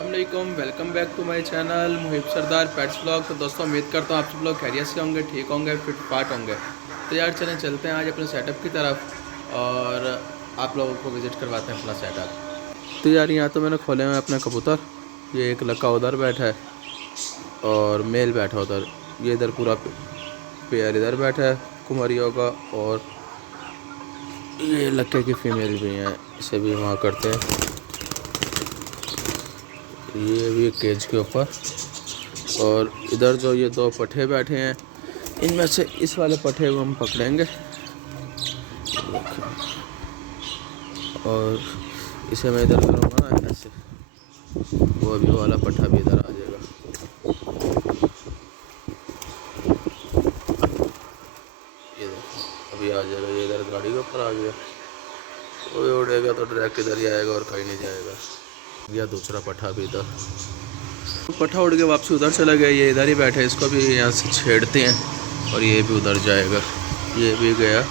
अस्सलामुअलैकुम, welcome back to my channel Muhib Sardar pets blog. तो दोस्तों उम्मीद करता हूँ आप सब लोग खैरियत से होंगे, ठीक होंगे, फिट फाट होंगे। तो यार चलें चलते हैं आज अपने सेटअप की तरफ और आप लोगों को विज़िट करवाते हैं अपना सेटअप। तो यार यहाँ तो मैंने खोले हुए अपने कबूतर। ये एक लक्का उधर बैठा है और मेल बैठा उधर। ये इधर पूरा पेयर इधर बैठा है कुमारियों का, और ये लक्के की फीमेल भी हैं, इसे भी वहाँ करते हैं। ये भी एक केज के ऊपर, और इधर जो ये दो पट्ठे बैठे हैं, इनमें से इस वाले पट्ठे को हम पकड़ेंगे और इसे मैं इधर करूँगा ना ऐसे, वो अभी वाला पट्ठा भी इधर आ जाएगा। ये देखो अभी आ जाएगा, ये इधर गाड़ी के ऊपर आ गया। वो उड़ेगा तो डायरेक्ट इधर ही आएगा और कहीं नहीं जाएगा। या दूसरा पट्ठा भी इधर, पट्ठा उड़ के वापसी उधर चला गया। ये इधर ही बैठे, इसको भी यहाँ से छेड़ते हैं और ये भी उधर जाएगा। ये भी गया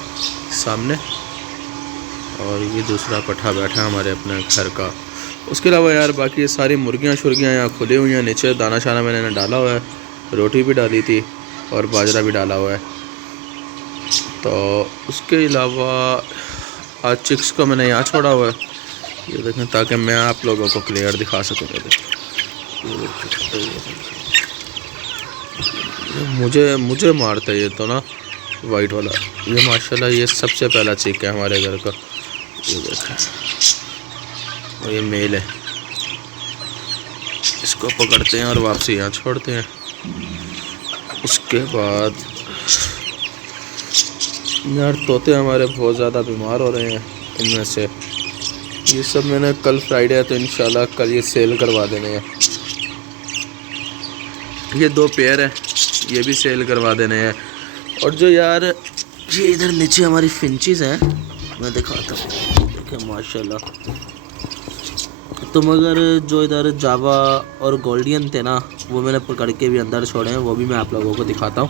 सामने, और ये दूसरा पट्ठा बैठा हमारे अपने घर का। उसके अलावा यार बाकी सारी मुर्गियाँ शुर्गियाँ यहाँ खुली हुई हैं। नीचे दाना शाना मैंने डाला हुआ है, रोटी भी डाली थी और बाजरा भी डाला हुआ है। तो उसके अलावा आज चिक्स को मैंने यहाँ छोड़ा हुआ है, ये देखें, ताकि मैं आप लोगों को क्लियर दिखा सकूँ। मुझे मारता है ये तो ना, वाइट वाला। ये माशाल्लाह ये सबसे पहला चिक है हमारे घर का। ये देखें, और ये मेल है। इसको पकड़ते हैं और वापसी यहाँ छोड़ते हैं। उसके बाद यार तोते हमारे बहुत ज़्यादा बीमार हो रहे हैं। इनमें से ये सब मैंने कल फ्राइडे है तो इंशाल्लाह कल ये सेल करवा देने हैं। ये दो पेयर है, ये भी सेल करवा देने हैं। और जो यार ये इधर नीचे हमारी फिंचीज़ हैं, मैं दिखाता हूँ, देखिए माशाल्लाह। तो मगर जो इधर जावा और गोल्डियन थे ना, वो मैंने पकड़ के भी अंदर छोड़े हैं, वो भी मैं आप लोगों को दिखाता हूँ।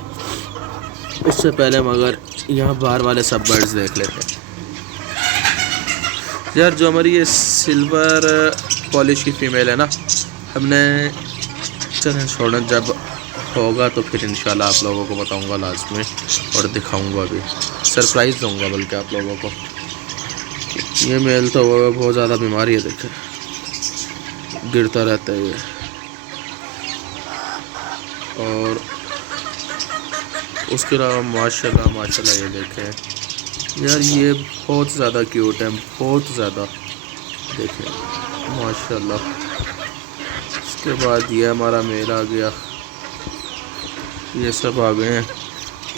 उससे पहले मगर यहाँ बाहर वाले सब बर्ड्स देख लेते हैं। यार जो हमारी ये सिल्वर पॉलिश की फ़ीमेल है ना, हमने चलें छोड़ना, जब होगा तो फिर इंशाल्लाह आप लोगों को बताऊंगा लास्ट में और दिखाऊंगा भी, सरप्राइज़ दूंगा बल्कि आप लोगों को। ये मेल तो वो बहुत ज़्यादा बीमारी है, देखे गिरता रहता है ये। और उसके अलावा माशाल्लाह ये देखें यार, ये बहुत ज़्यादा क्यूट है, बहुत ज़्यादा, देखें माशाल्लाह। उसके बाद ये हमारा मेल आ गया, ये सब आ गए हैं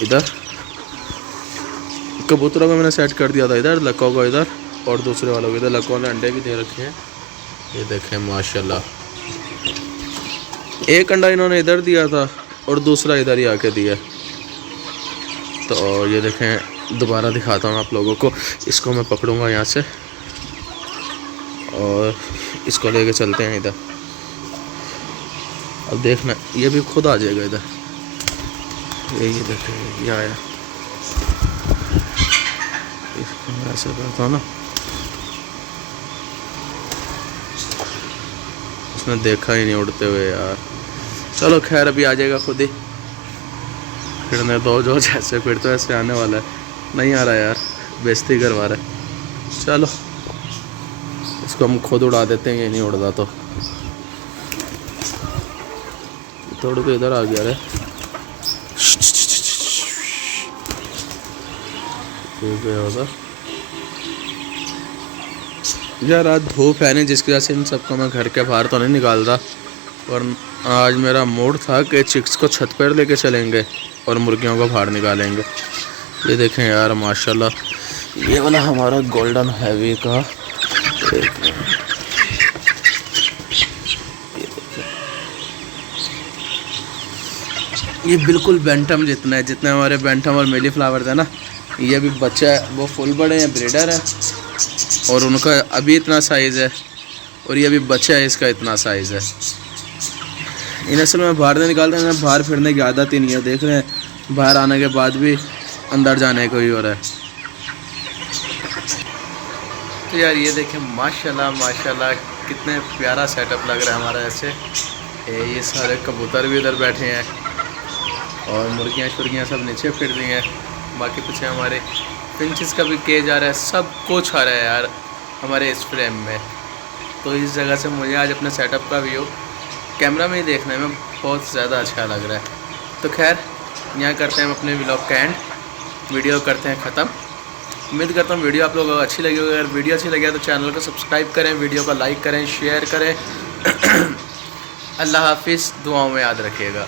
इधर। कबूतरों को मैंने सेट कर दिया था इधर, लक्कों को इधर और दूसरे वालों को इधर। लक्कों ने अंडे भी दे रखे हैं, ये देखें माशाल्लाह। एक अंडा इन्होंने इधर दिया था और दूसरा इधर ही आके दिया। तो ये देखें, दोबारा दिखाता हूँ आप लोगों को। इसको मैं पकड़ूंगा यहाँ से और इसको लेके चलते हैं इधर। अब देखना ये भी खुद आ जाएगा इधर। ये देखें, ये आया। इसको मैं ऐसे करता हूँ ना, उसने देखा ही नहीं उड़ते हुए यार। चलो खैर अभी आ जाएगा खुद ही, फिरने दो, जो जैसे फिर तो ऐसे आने वाला है। नहीं आ रहा यार, बेइज्जती करवा रहा है। चलो इसको हम खुद उड़ा देते हैं, ये नहीं उड़ता तो। तोड़ के इधर आ गया रे, उधर यार। आज धूप है नहीं, जिसकी वजह से इन सबको मैं घर के बाहर तो नहीं निकाल रहा। और आज मेरा मूड था कि चिक्स को छत पर लेके चलेंगे और मुर्गियों को बाहर निकालेंगे। ये देखें यार माशाल्लाह, ये वाला हमारा गोल्डन हैवी का, ये बिल्कुल बेंटम जितना है, जितने हमारे बेंटम और मेली फ्लावर थे ना। ये भी बच्चा है, वो फुल बड़े हैं, ब्रीडर है, और उनका अभी इतना साइज़ है, और ये अभी बच्चा है, इसका इतना साइज़ है। इन असल में बाहर नहीं निकालते हैं, बाहर फिरने की आदत ही नहीं है। देख रहे हैं बाहर आने के बाद भी अंदर जाने को ही हो रहा है। तो यार ये देखें माशाल्लाह माशाल्लाह कितने प्यारा सेटअप लग रहा है हमारा। ऐसे ये सारे कबूतर भी इधर बैठे हैं और मुर्गियाँ शुर्गियाँ सब नीचे फिर रही हैं। बाकी पीछे हमारे फिंचेस का भी केज आ रहा है, सब कुछ आ रहा है यार हमारे इस फ्रेम में। तो इस जगह से मुझे आज अपने सेटअप का व्यू कैमरा में ही देखने में बहुत ज़्यादा अच्छा लग रहा है। तो खैर यहाँ करते हैं हम अपने व्लॉग का एंड, वीडियो करते हैं ख़त्म। उम्मीद करता हूँ वीडियो आप लोगों को अच्छी लगी होगी। अगर वीडियो अच्छी लगी तो चैनल को सब्सक्राइब करें, वीडियो को लाइक करें, शेयर करें। अल्लाह हाफिज़, दुआओं में याद रखिएगा।